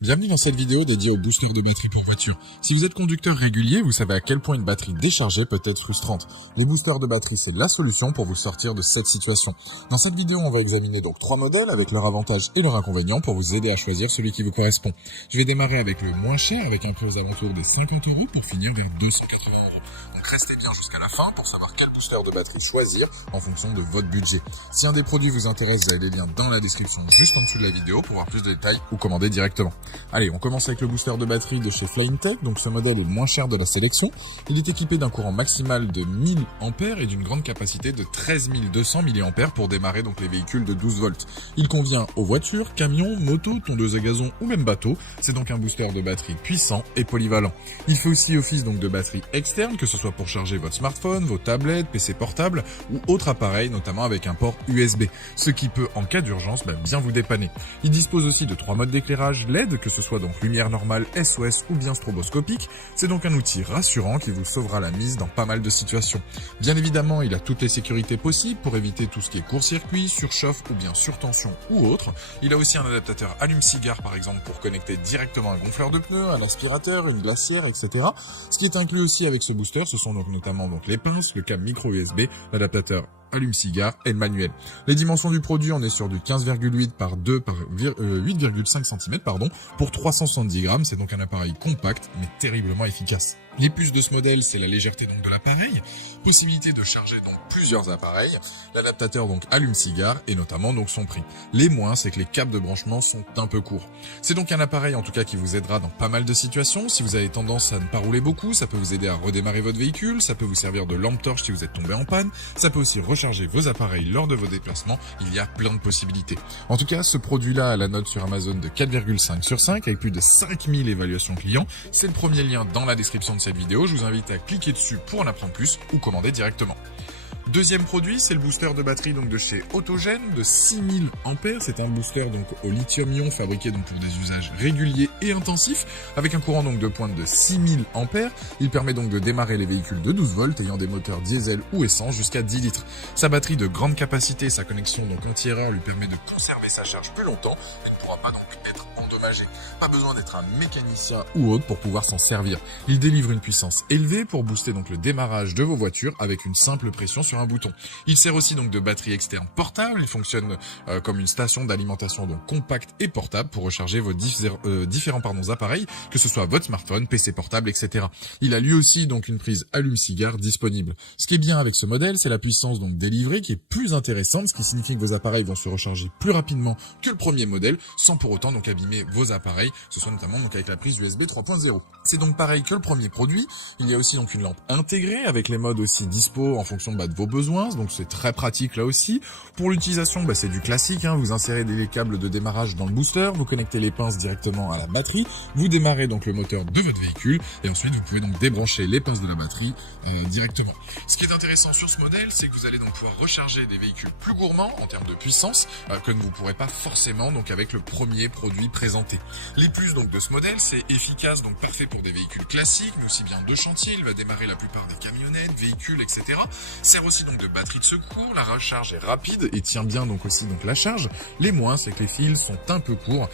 Bienvenue dans cette vidéo dédiée au booster de batterie pour voiture. Si vous êtes conducteur régulier, vous savez à quel point une batterie déchargée peut être frustrante. Les boosters de batterie, c'est la solution pour vous sortir de cette situation. Dans cette vidéo, on va examiner donc 3 modèles avec leurs avantages et leurs inconvénients pour vous aider à choisir celui qui vous correspond. Je vais démarrer avec le moins cher, avec un prix aux alentours des 50 € pour finir vers 280 €. Donc restez bien jusqu'à la fin pour savoir quel booster de batterie choisir en fonction de votre budget. Si un des produits vous intéresse, vous avez les liens dans la description juste en dessous de la vidéo pour voir plus de détails ou commander directement. Allez, on commence avec le booster de batterie de chez Flying Tech. Donc ce modèle est le moins cher de la sélection. Il est équipé d'un courant maximal de 1000 ampères et d'une grande capacité de 13 200 mAh pour démarrer donc les véhicules de 12 volts. Il convient aux voitures, camions, motos, tondeuses à gazon ou même bateaux. C'est donc un booster de batterie puissant et polyvalent. Il fait aussi office donc de batterie externe, que ce soit pour charger votre smartphone, vos tablettes, PC portables ou autres appareils, notamment avec un port USB, ce qui peut en cas d'urgence bien vous dépanner. Il dispose aussi de 3 modes d'éclairage LED, que ce soit donc lumière normale, SOS ou bien stroboscopique. C'est donc un outil rassurant qui vous sauvera la mise dans pas mal de situations. Bien évidemment, il a toutes les sécurités possibles pour éviter tout ce qui est court-circuit, surchauffe ou bien surtension ou autre. Il a aussi un adaptateur allume-cigare par exemple pour connecter directement un gonfleur de pneus, un aspirateur, une glacière, etc. Ce qui est inclus aussi avec ce booster, ce sont donc notamment les pinces, le câble micro USB, l'adaptateur allume-cigare et le manuel. Les dimensions du produit, on est sur du 15,8 par 2 par 8,5 cm pour 370 grammes. C'est donc un appareil compact mais terriblement efficace. Les plus de ce modèle, c'est la légèreté donc de l'appareil, possibilité de charger donc plusieurs appareils, l'adaptateur donc allume-cigare et notamment donc son prix. Les moins, c'est que les câbles de branchement sont un peu courts. C'est donc un appareil en tout cas qui vous aidera dans pas mal de situations. Si vous avez tendance à ne pas rouler beaucoup, ça peut vous aider à redémarrer votre véhicule, ça peut vous servir de lampe torche si vous êtes tombé en panne, ça peut aussi recharger vos appareils lors de vos déplacements. Il y a plein de possibilités. En tout cas, ce produit-là a la note sur Amazon de 4,5 sur 5 avec plus de 5000 évaluations clients. C'est le premier lien dans la description de cette vidéo. Je vous invite à cliquer dessus pour en apprendre plus ou commander directement. Deuxième produit, c'est le booster de batterie donc de chez Autogène de 6000 ampères. C'est un booster donc au lithium-ion fabriqué donc pour des usages réguliers et intensifs avec un courant donc de pointe de 6000 ampères. Il permet donc de démarrer les véhicules de 12 volts ayant des moteurs diesel ou essence jusqu'à 10 litres. Sa batterie de grande capacité, sa connexion donc anti-erreur lui permet de conserver sa charge plus longtemps mais ne pourra pas donc être endommagé. Pas besoin d'être un mécanicien ou autre pour pouvoir s'en servir. Il délivre une puissance élevée pour booster donc le démarrage de vos voitures avec une simple pression sur un bouton. Il sert aussi donc de batterie externe portable. Il fonctionne comme une station d'alimentation donc compacte et portable pour recharger vos différents appareils, que ce soit votre smartphone, PC portable, etc. Il a lui aussi donc une prise allume-cigare disponible. Ce qui est bien avec ce modèle, c'est la puissance donc délivrée qui est plus intéressante, ce qui signifie que vos appareils vont se recharger plus rapidement que le premier modèle, sans pour autant donc abîmer vos appareils, ce soit notamment donc avec la prise USB 3.0. C'est donc pareil que le premier produit. Il y a aussi donc une lampe intégrée avec les modes aussi dispo en fonction de vos besoins, donc c'est très pratique là aussi. Pour l'utilisation, c'est du classique, vous insérez les câbles de démarrage dans le booster, vous connectez les pinces directement à la batterie, vous démarrez donc le moteur de votre véhicule et ensuite vous pouvez donc débrancher les pinces de la batterie directement. Ce qui est intéressant sur ce modèle, c'est que vous allez donc pouvoir recharger des véhicules plus gourmands en termes de puissance que ne vous pourrez pas forcément donc avec le premier produit présenté. Les plus donc de ce modèle, c'est efficace, donc parfait pour des véhicules classiques, mais aussi bien de chantier. Il va démarrer la plupart des camionnettes, véhicules, etc. Sert aussi donc de batterie de secours, la recharge est rapide et tient bien donc aussi donc la charge. Les moins, c'est que les fils sont un peu courts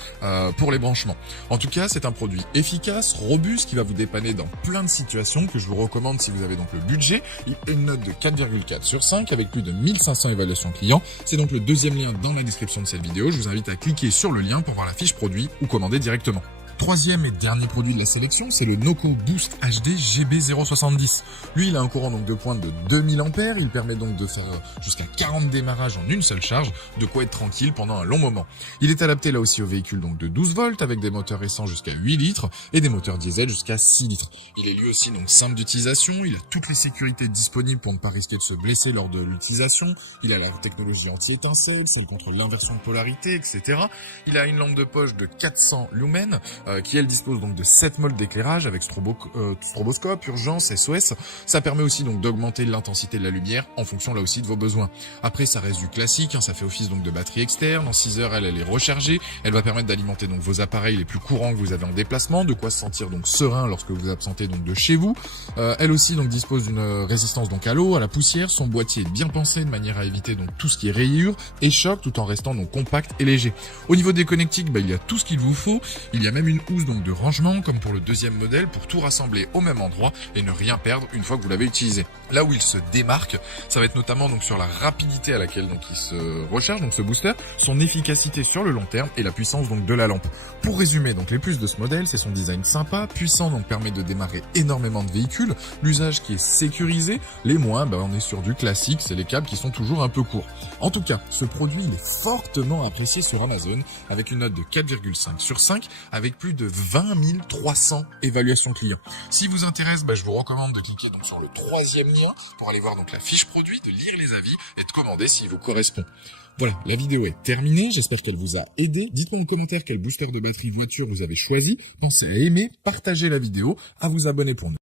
pour les branchements. En tout cas, c'est un produit efficace, robuste, qui va vous dépanner dans plein de situations, que je vous recommande si vous avez donc le budget. Il a une note de 4,4 sur 5 avec plus de 1500 évaluations clients. C'est donc le deuxième lien dans la description de cette vidéo. Je vous invite à cliquer sur le lien pour voir la fiche produit ou commander directement. Troisième et dernier produit de la sélection, c'est le Noco Boost HD GB070. Lui, il a un courant donc de pointe de 2000 ampères. Il permet donc de faire jusqu'à 40 démarrages en une seule charge, de quoi être tranquille pendant un long moment. Il est adapté là aussi aux véhicules donc de 12 volts avec des moteurs essence jusqu'à 8 litres et des moteurs diesel jusqu'à 6 litres. Il est lui aussi donc simple d'utilisation. Il a toutes les sécurités disponibles pour ne pas risquer de se blesser lors de l'utilisation. Il a la technologie anti-étincelle, celle contre l'inversion de polarité, etc. Il a une lampe de poche de 400 lumens qui elle dispose donc de 7 modes d'éclairage avec stroboscope, urgence, SOS. Ça permet aussi donc d'augmenter l'intensité de la lumière en fonction là aussi de vos besoins. Après ça reste du classique, ça fait office donc de batterie externe. En 6 heures elle est rechargée. Elle va permettre d'alimenter donc vos appareils les plus courants que vous avez en déplacement, de quoi se sentir donc serein lorsque vous vous absentez donc de chez vous. Elle aussi donc dispose d'une résistance donc à l'eau, à la poussière. Son boîtier est bien pensé de manière à éviter donc tout ce qui est rayures et choc tout en restant donc compact et léger. Au niveau des connectiques, il y a tout ce qu'il vous faut. Il y a même une Une housse donc de rangement comme pour le deuxième modèle pour tout rassembler au même endroit et ne rien perdre une fois que vous l'avez utilisé. Là où il se démarque, ça va être notamment donc sur la rapidité à laquelle donc il se recharge, donc ce booster, son efficacité sur le long terme et la puissance donc de la lampe. Pour résumer donc les plus de ce modèle, c'est son design sympa, puissant donc permet de démarrer énormément de véhicules, l'usage qui est sécurisé, les moins on est sur du classique, c'est les câbles qui sont toujours un peu courts. En tout cas, ce produit il est fortement apprécié sur Amazon avec une note de 4,5 sur 5 avec plus de 20 300 évaluations clients. Si vous intéresse, je vous recommande de cliquer donc sur le troisième lien pour aller voir donc la fiche produit, de lire les avis et de commander s'il vous correspond. Voilà, la vidéo est terminée, j'espère qu'elle vous a aidé. Dites-moi en commentaire quel booster de batterie voiture vous avez choisi. Pensez à aimer, partager la vidéo, à vous abonner pour nous.